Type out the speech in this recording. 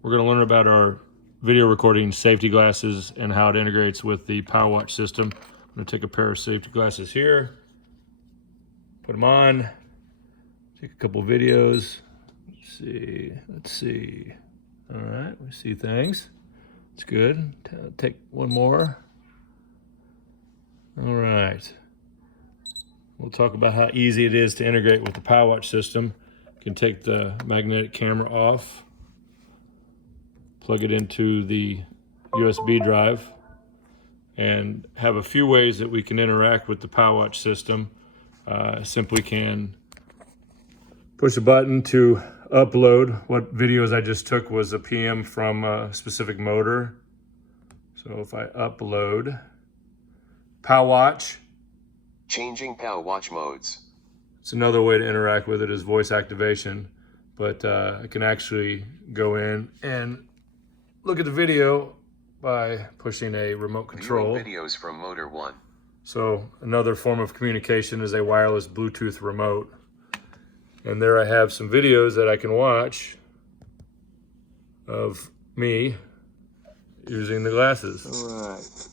We're going to learn about our video recording safety glasses and how it integrates with the POWwatch system. I'm going to take a pair of safety glasses here, put them on, take a couple videos. Let's see. All right, we see things. It's good. Take one more. All right. We'll talk about how easy it is to integrate with the POWwatch system. You can take the magnetic camera off, plug it into the USB drive, and have a few ways that we can interact with the POWwatch system. Simply can push a button to upload. What videos I just took was a PM from a specific motor. So if I upload POWwatch, changing POWwatch modes. it's another way to interact with it is voice activation, but I can actually go in and look at the video by pushing a remote control. Viewing videos from motor 1. So another form of communication is a wireless Bluetooth remote. And there I have some videos that I can watch of me using the glasses. All right.